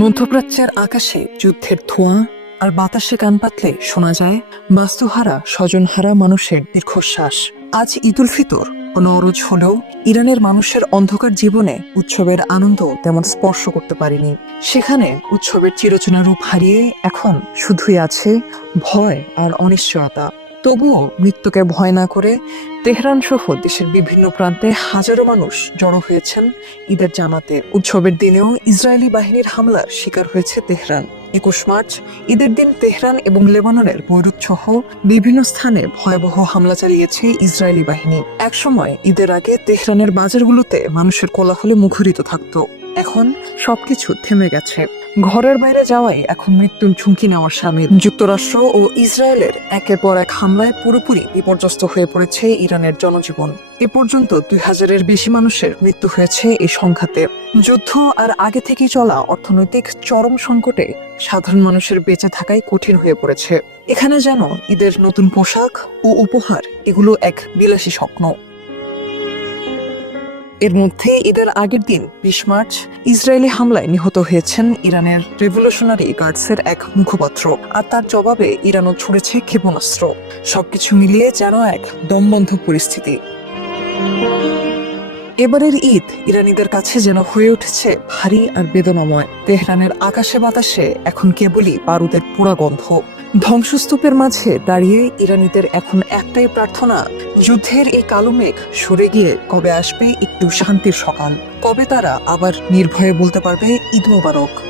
মধ্যপ্রাচ্যের আকাশে যুদ্ধের ধোঁয়া আর বাতাসে কান পাতলে শোনা যায় বাস্তুহারা স্বজনহারা মানুষের দীর্ঘশ্বাস। আজ ঈদ উল ফিতর নওরোজ হলেও ইরানের মানুষের অন্ধকার জীবনে উৎসবের আনন্দ তেমন স্পর্শ করতে পারেনি। সেখানে উৎসবের চিরচেনা রূপ হারিয়ে এখন শুধুই আছে ভয় আর অনিশ্চয়তা। তবুও মৃত্যুকে ভয় না করে তেহরান সহ দেশের বিভিন্ন প্রান্তে হাজারো মানুষ জড়ো হয়েছেন ঈদের জামাতে। উৎসবের দিনেও ইসরায়েলি বাহিনীর হামলার শিকার হয়েছে তেহরান। 21 মার্চ ঈদের দিন তেহরান এবং লেবাননের বৈরুত সহ বিভিন্ন স্থানে ভয়াবহ হামলা চালিয়েছে ইসরায়েলি বাহিনী। একসময় ঈদের আগে তেহরানের বাজারগুলোতে মানুষের কোলাহলে মুখরিত থাকতো। এখন সবকিছু থেমে গেছে। ঘরের বাইরে যাওয়াই এখন মৃত্যুর ঝুঁকি নেওয়ার সামিল। যুক্তরাষ্ট্র ও ইসরায়েলের একের পর এক হামলায় পুরোপুরি বিপর্যস্ত হয়ে পড়েছে ইরানের জনজীবন। এ পর্যন্ত 2000-এর বেশি মানুষের মৃত্যু হয়েছে এই সংঘাতে। যুদ্ধ আর আগে থেকেই চলা অর্থনৈতিক চরম সংকটে সাধারণ মানুষের বেঁচে থাকাই কঠিন হয়ে পড়েছে। এখানে যেন ঈদের নতুন পোশাক ও উপহার এগুলো এক বিলাসী স্বপ্ন। এর মধ্যে ঈদের আগের দিন 20 মার্চ ইসরায়েলি হামলায় নিহত হয়েছেন ইরানের রেভলিউশনারি গার্ডসের এক মুখপাত্র, আর তার জবাবে ইরানও ছুড়েছে ক্ষেপণাস্ত্র। সবকিছু মিলিয়ে যেন এক দমবন্ধ পরিস্থিতি। এবারের ঈদ ইরানিদের কাছে যেন হয়ে উঠেছে ভারী আর বেদনাময়। তেহরানের আকাশে বাতাসে এখন কেবলই বারুদের পোড়া গন্ধ। ধ্বংসস্তূপের মাঝে দাঁড়িয়ে ইরানিদের এখন একটাই প্রার্থনা, যুদ্ধের এই কালো মেঘ সরে গিয়ে কবে আসবে একটু শান্তির সকাল, কবে তারা আবার নির্ভয়ে বলতে পারবে ঈদ মোবারক।